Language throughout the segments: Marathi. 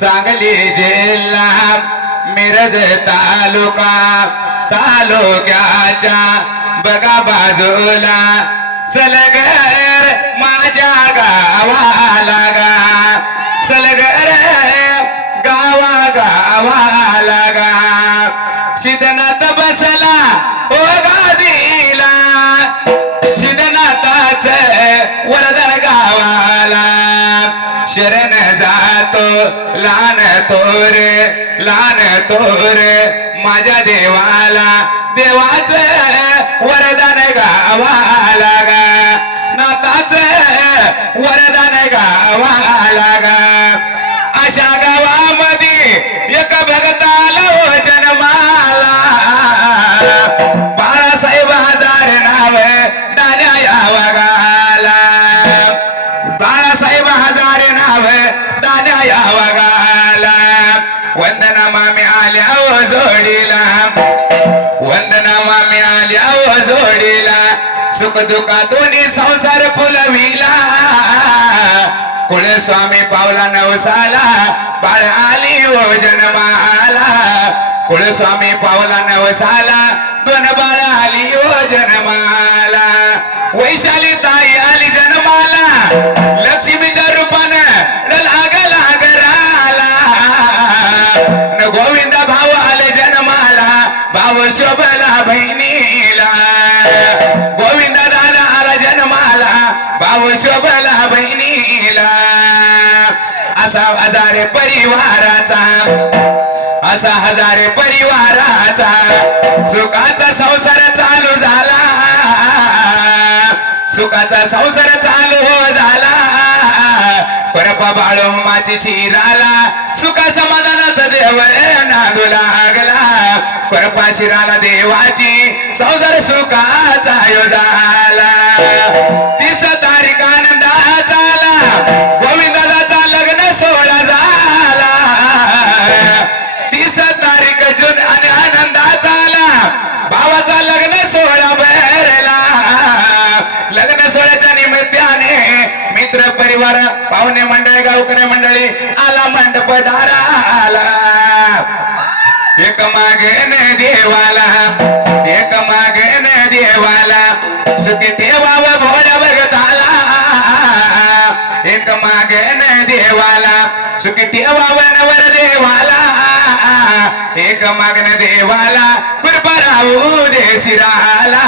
सांगली जिल्हा मिरज तालुका तालुक्याच्या बघा बाजूला सलगर माझ्या गावाला गा सलगर गावाला गा सिद्धनाथ बसला ओ गादीला सिद्धनाथाच वरदान गावाला शरण जातो लान तोर माझ्या देवाला देवाच वरदान गावाला गा नाथाच वरदान गावाला गा अशा गावामध्ये एक भगताला जन्माला बाळासाहेब हजार नाव दान्या यावा गाला बाळासाहेब हजार नाव दान्या यावा गाला वंदना मामी आल्या ओ जोडीला वंदना मामी आल्या ओ जोडीला सुख दुःखातून संसार फुलविला कुळस्वामी पावला नवसाला बाळ आली ओ जन्माला कुळस्वामी पावला नवसाला दोन बाळ आली ओ जन्माला वैशाली ताई आली जन्माला लक्ष्मीच्या रूपानं लागला घराला गोविंद भाऊ आले जन्माला भाऊ शोभला बहिणीला गोविंद दादा आला जन्माला भाऊ शोभला बहिणीला असा हजारे परिवाराचा सुखाचा संसार चालू झाला सुखाचा संसार चालू झाला करपा बाळू माझी शिराला सुखा समाधानात देव नांदू लागला करपा शिराला देवाची संसार सुखाचा यो झाला 30 तारीख आनंदाचा आला गोविंदाचा लग्न सोहळा झाला 30 तारीख जून आणि आनंदाचा आला भावाचा लग्न सोहळा भरला लग्न सोहळ्याच्या निमित्ताने मित्र परिवार पाहुणे मंडळी गावकरी मंडळी आला मंडप दाराला एक मागेन देवाला सुखी ठेवाव भोळ्या भगताला एक मागेन देवाला सुखी ठेवाव नवर देवाला एक मागन देवाला कृपा राहू दे शिराला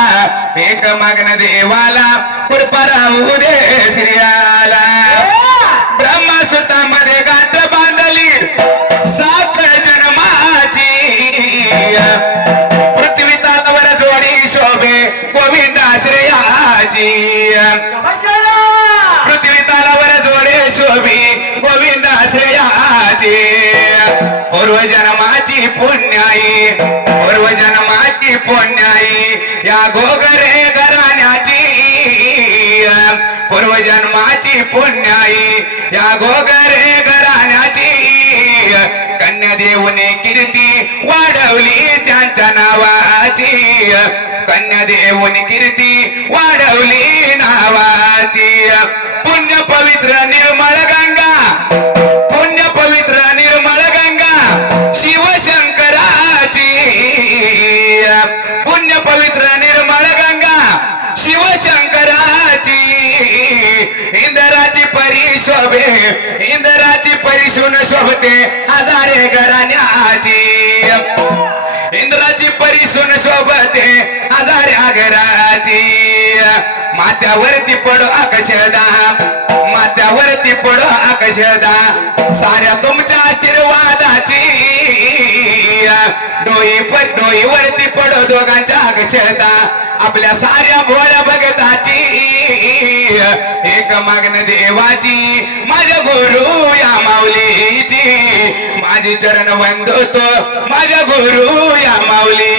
एक मागन देवाला कृपा राहू दे श्रीयाला ब्रह्मसुतामध्ये गाठ बांधली 7 जन्माची पृथ्वी तालावर जोडी शोभे गोविंद श्रेयाची पृथ्वी तालावर जोडे शोभे गोविंद श्रेयाची पूर्वजन्माची पुण्याई या गोगरे घराण्याची पूर्वजन्माची पुण्याई या गोगरे घराण्याची कन्या देऊने कीर्ती वाढवली त्यांच्या नावाची कन्या देऊन कीर्ती वाढवली नावाची पुण्य पवित्र निर्मळ गंगा शिवशंकराची पुण्य पवित्र निर्मळ गंगा शिवशंकराची इंद्राची परिशोण शोभते हजारे घराण्याची इंद्राची परिशोण शोभते हजाऱ्या घराची माथ्यावरती पडो आकाशदा साऱ्या तुमच्या आशीर्वादाची डोईवरती पडो दोघांच्या अक्षता आपल्या साऱ्या भोळ्या भगताची एक मागणं देवाची माझ्या गुरु या माऊलीची माझी चरण वंदतो माझ्या गुरु या माऊली